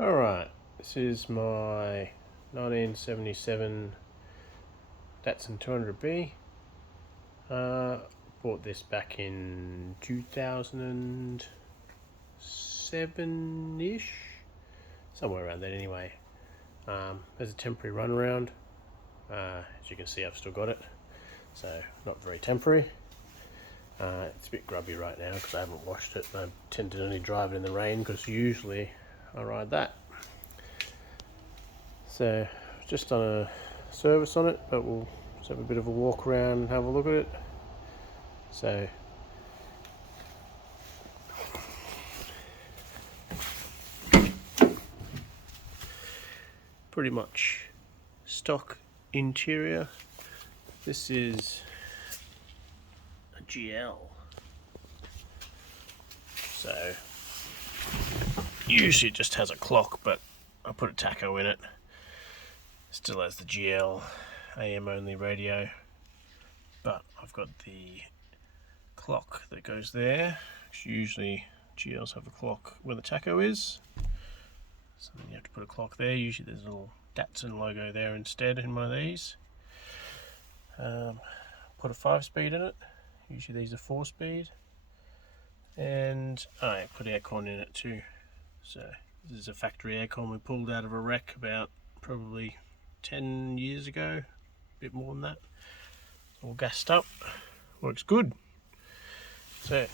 Alright, this is my 1977 Datsun 200B. Bought this back in 2007-ish, somewhere around that anyway. There's a temporary runaround. As you can see, I've still got it, so not very temporary. It's a bit grubby right now because I haven't washed it. I tend to only drive it in the rain because usually I ride that. So just done a service on it, but we'll just have a bit of a walk around and have a look at it. So pretty much stock interior. This is a GL, so usually it just has a clock, but I put a tacho in it. Still has the GL AM only radio, but I've got the clock that goes there. Usually GLs have a clock where the tacho is, so then you have to put a clock there. Usually there's a little Datsun logo there instead in one of these. Put a 5-speed in it. Usually these are 4-speed, and I put aircon in it too. So this is a factory aircon we pulled out of a wreck about probably 10 years ago, a bit more than that. All gassed up, works good. So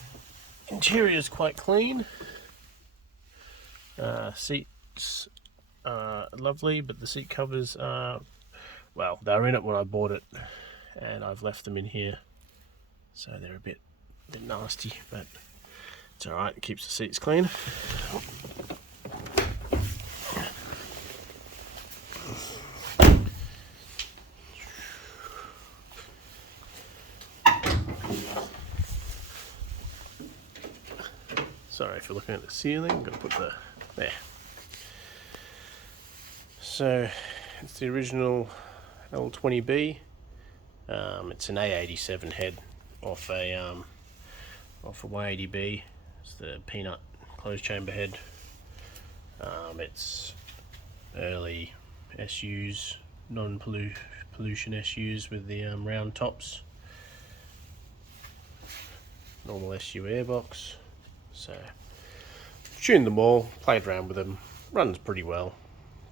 interior is quite clean. Seats are lovely, but the seat covers are, well, they were in it when I bought it, and I've left them in here, so they're a bit nasty, but it's alright, it keeps the seats clean. Sorry if you're looking at the ceiling, I'm going to put the, there. So it's the original L20B. It's an A87 head off a 180B. It's the peanut closed chamber head. It's early SUs, non-pollution SUs with the round tops. Normal SU airbox. So tuned them all, played around with them, runs pretty well.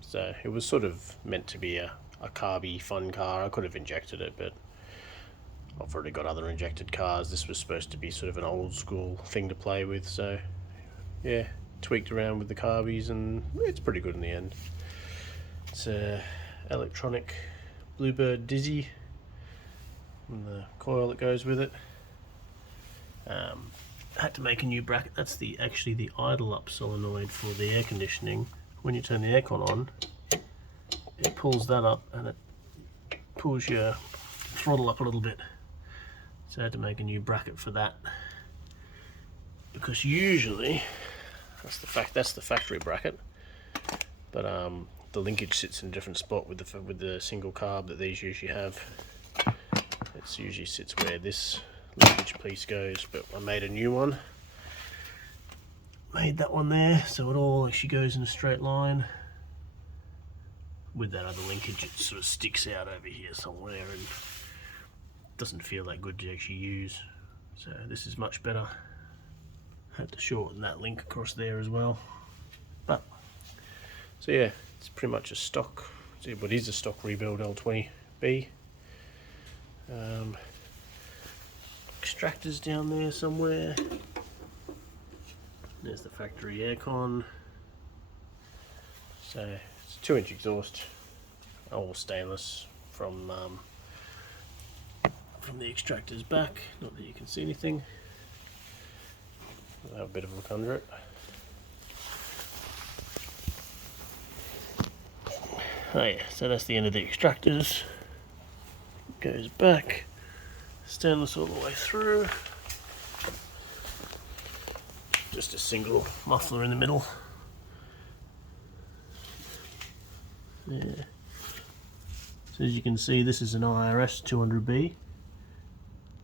So it was sort of meant to be a carby fun car. I could have injected it, but I've already got other injected cars. This was supposed to be sort of an old school thing to play with, so yeah, tweaked around with the carbies and it's pretty good in the end. It's a electronic Bluebird Dizzy and the coil that goes with it. Had to make a new bracket. That's actually the idle up solenoid for the air conditioning. When you turn the aircon on, it pulls that up and it pulls your throttle up a little bit. So I had to make a new bracket for that, because usually that's the factory bracket, but the linkage sits in a different spot with the single carb that these usually have. It usually sits where this linkage piece goes, but I made a new one. Made that one there, so it all actually goes in a straight line. With that other linkage, it sort of sticks out over here somewhere and doesn't feel that good to actually use. So this is much better. Had to shorten that link across there as well. But so yeah, it's pretty much a stock. What is a stock rebuild L20B. Extractors down there somewhere. There's the factory aircon. So it's a 2-inch exhaust, all stainless from the extractors back. Not that you can see anything. I'll have a bit of a look under it. Oh yeah, so that's the end of the extractors. Goes back, stainless all the way through. Just a single muffler in the middle. Yeah. So as you can see, this is an IRS 200B,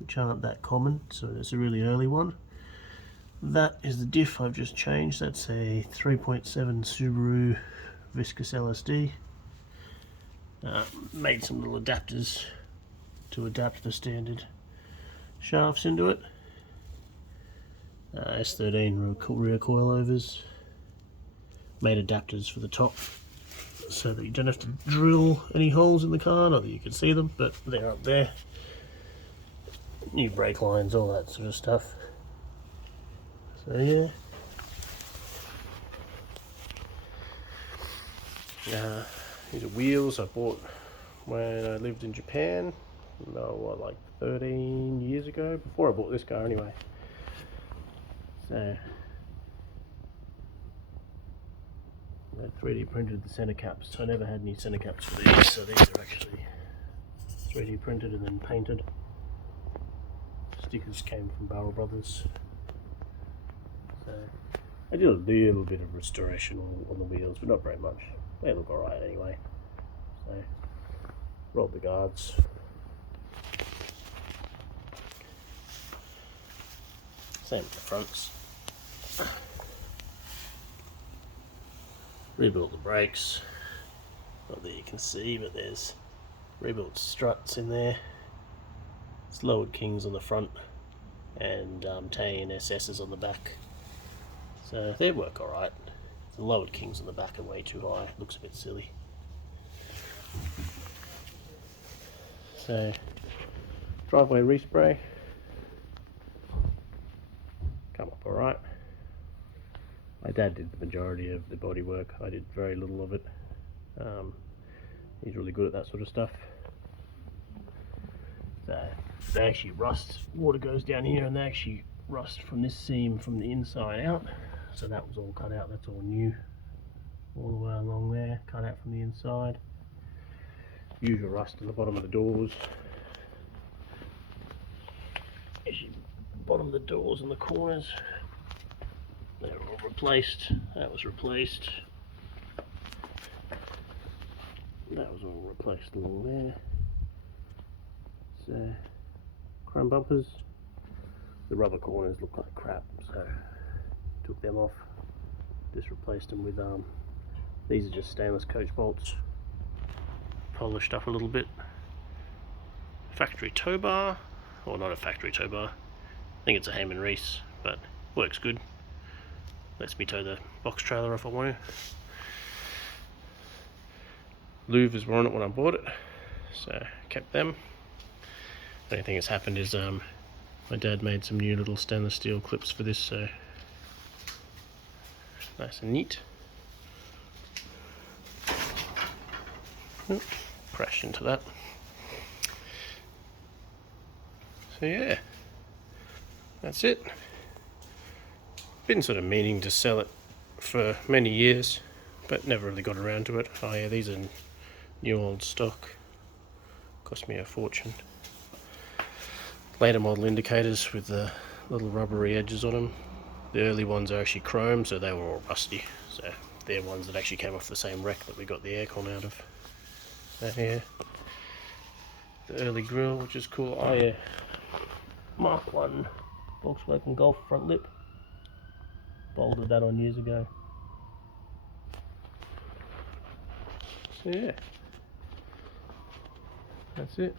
which aren't that common, so it's a really early one. That is the diff I've just changed. That's a 3.7 Subaru viscous LSD. Made some little adapters to adapt the standard shafts into it. S13 rear coilovers. Made adapters for the top so that you don't have to drill any holes in the car. Not that you can see them, but they're up there. New brake lines, all that sort of stuff. So yeah. These are wheels I bought when I lived in Japan. Like 13 years ago, before I bought this car anyway. So I 3D printed the center caps. I never had any center caps for these, so these are actually 3D printed and then painted. Stickers came from Barrel Brothers. So I did a little bit of restoration on the wheels, but not very much. They look alright anyway. So rolled the guards. Same with the fronts. Rebuilt the brakes. Not that you can see, but there's rebuilt struts in there. It's lowered Kings on the front and Tay and SS's on the back. So they work alright. The lowered Kings on the back are way too high. Looks a bit silly. So driveway respray. Come up alright. My dad did the majority of the body work. I did very little of it. He's really good at that sort of stuff. So they actually rust. Water goes down here and they actually rust from this seam from the inside out. So that was all cut out. That's all new. All the way along there, cut out from the inside. Usual rust on the bottom of the doors. Bottom of the doors and the corners. They're all replaced. That was replaced. That was all replaced along there. So, chrome bumpers. The rubber corners look like crap, so took them off. Just replaced them with these are just stainless coach bolts. Polished up a little bit. Factory tow bar, or not a factory tow bar. I think it's a Heyman Reese, but works good. Lets me tow the box trailer if I want to. Louvers were on it when I bought it, so kept them. The only thing that's happened is my dad made some new little stainless steel clips for this, so nice and neat. Oop, crash into that. So yeah, that's it. Been sort of meaning to sell it for many years, but never really got around to it. Oh yeah, these are new old stock. Cost me a fortune. Later model indicators with the little rubbery edges on them. The early ones are actually chrome, so they were all rusty. So they're ones that actually came off the same wreck that we got the aircon out of. So yeah, the early grille, which is cool. Oh yeah, Mark 1 Volkswagen Golf front lip. Bolted that on years ago. So yeah, that's it.